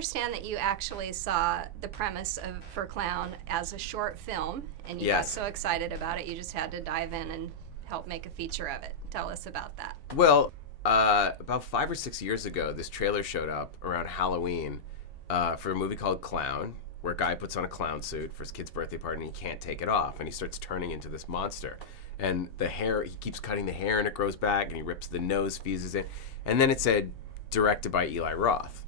understand that you actually saw the premise for Clown as a short film, and you got so excited about it, you just had to dive in and help make a feature of it. Tell us about that. Well, about 5 or 6 years ago, this trailer showed up around Halloween for a movie called Clown, where a guy puts on a clown suit for his kid's birthday party and he can't take it off, and he starts turning into this monster. And the hair, he keeps cutting the hair and it grows back, and he rips the nose, fuses it. And then it said, directed by Eli Roth.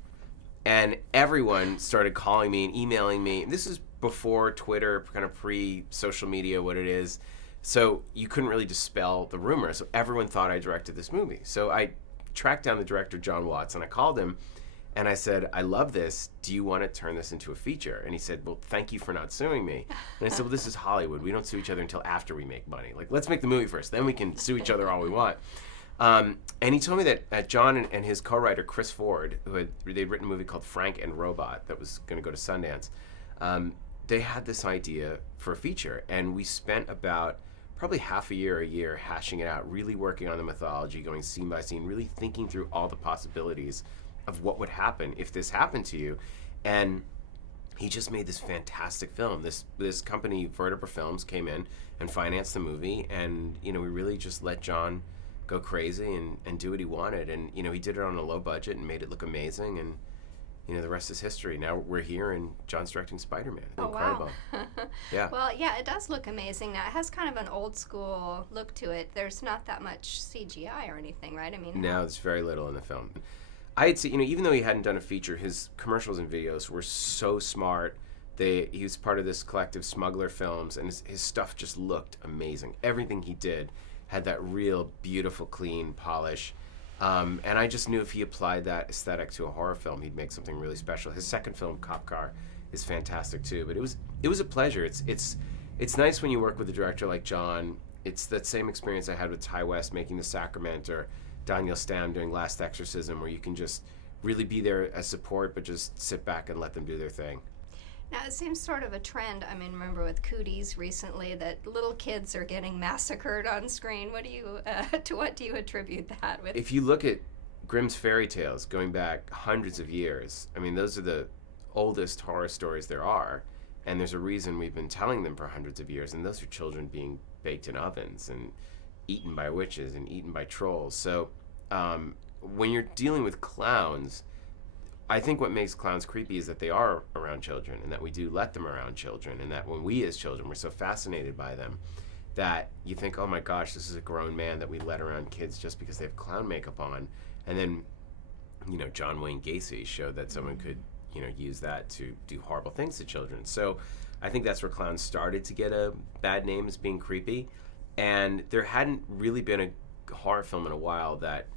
And everyone started calling me and emailing me. This is before Twitter, kind of pre-social media, what it is. So you couldn't really dispel the rumor. So everyone thought I directed this movie. So I tracked down the director, John Watts, and I called him. And I said, I love this. Do you want to turn this into a feature? And he said, well, thank you for not suing me. And I said, well, this is Hollywood. We don't sue each other until after we make money. Like, let's make the movie first. Then we can sue each other all we want. And he told me that John and his co-writer, Chris Ford, they'd written a movie called Frank and Robot that was going to go to Sundance. They had this idea for a feature. And we spent about probably half a year hashing it out, really working on the mythology, going scene by scene, really thinking through all the possibilities of what would happen if this happened to you. And he just made this fantastic film. This company, Vertebra Films, came in and financed the movie, and we really just let John go crazy and do what he wanted. And he did it on a low budget and made it look amazing, and the rest is history. Now we're here and John's directing Spider-Man. Incredible. Wow. Yeah. Well, yeah, it does look amazing. Now it has kind of an old school look to it. There's not that much CGI or anything, right? I mean, no, there's very little in the film. I'd say, even though he hadn't done a feature, his commercials and videos were so smart. He was part of this collective, Smuggler Films, and his stuff just looked amazing. Everything he did had that real beautiful, clean polish. And I just knew if he applied that aesthetic to a horror film, he'd make something really special. His second film, Cop Car, is fantastic too. But it was a pleasure. It's nice when you work with a director like John. It's that same experience I had with Ty West making The Sacrament, or Daniel Stam doing Last Exorcism, where you can just really be there as support, but just sit back and let them do their thing. Now, it seems sort of a trend. I mean, remember with Cooties recently that little kids are getting massacred on screen. To what do you attribute that with? If you look at Grimm's fairy tales going back hundreds of years, I mean, those are the oldest horror stories there are, and there's a reason we've been telling them for hundreds of years, and those are children being baked in ovens and eaten by witches and eaten by trolls. So when you're dealing with clowns, I think what makes clowns creepy is that they are around children, and that we do let them around children, and that when we as children, we're so fascinated by them that you think, oh my gosh, this is a grown man that we let around kids just because they have clown makeup on. And then, John Wayne Gacy showed that someone could, use that to do horrible things to children. So I think that's where clowns started to get a bad name as being creepy. And there hadn't really been a horror film in a while that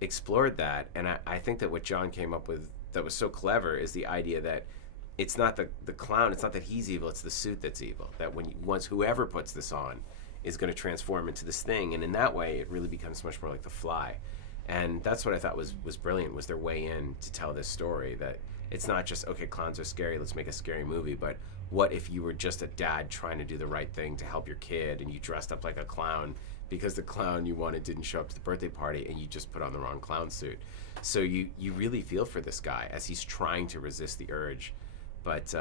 explored that. And I think that what John came up with that was so clever is the idea that it's not the clown, it's not that he's evil, it's the suit that's evil. That once whoever puts this on is going to transform into this thing. And in that way, it really becomes much more like The Fly. And that's what I thought was brilliant, was their way in to tell this story, that it's not just, okay, clowns are scary, let's make a scary movie, but what if you were just a dad trying to do the right thing to help your kid, and you dressed up like a clown because the clown you wanted didn't show up to the birthday party, and you just put on the wrong clown suit. So you really feel for this guy as he's trying to resist the urge. But,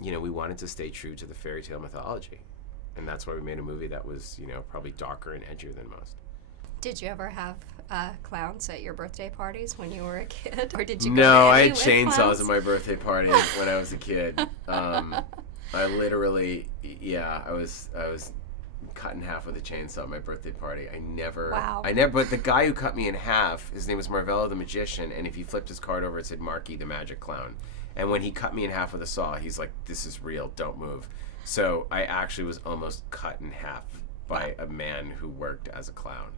we wanted to stay true to the fairy tale mythology. And that's why we made a movie that was, probably darker and edgier than most. Did you ever have clowns at your birthday parties when you were a kid? Or did you go No, to I any had with chainsaws clowns? at my birthday party when I was a kid. I literally, I was cut in half with a chainsaw at my birthday party. Wow. But the guy who cut me in half, his name was Marvello the Magician, and if he flipped his card over, it said Marky the Magic Clown. And when he cut me in half with a saw, he's like, this is real, don't move. So I actually was almost cut in half by a man who worked as a clown.